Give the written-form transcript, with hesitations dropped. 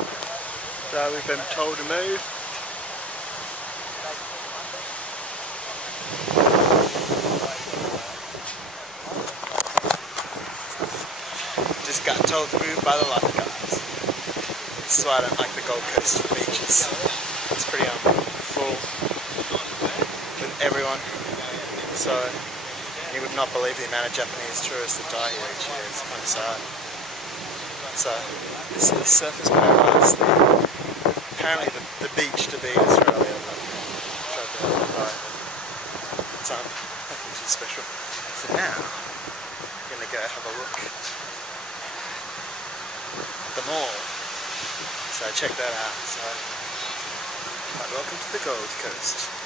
So we've been told to move. Just got told to move by the lifeguards. This is why I don't like the Gold Coast beaches. It's pretty full with everyone. So you would not believe the amount of Japanese tourists that die here each year. It's kind of sad. So this is Surfers Paradise. Apparently the beach to be in Australia. It's nothing too special. So now I'm gonna go have a look at the mall. So check that out. So welcome to the Gold Coast.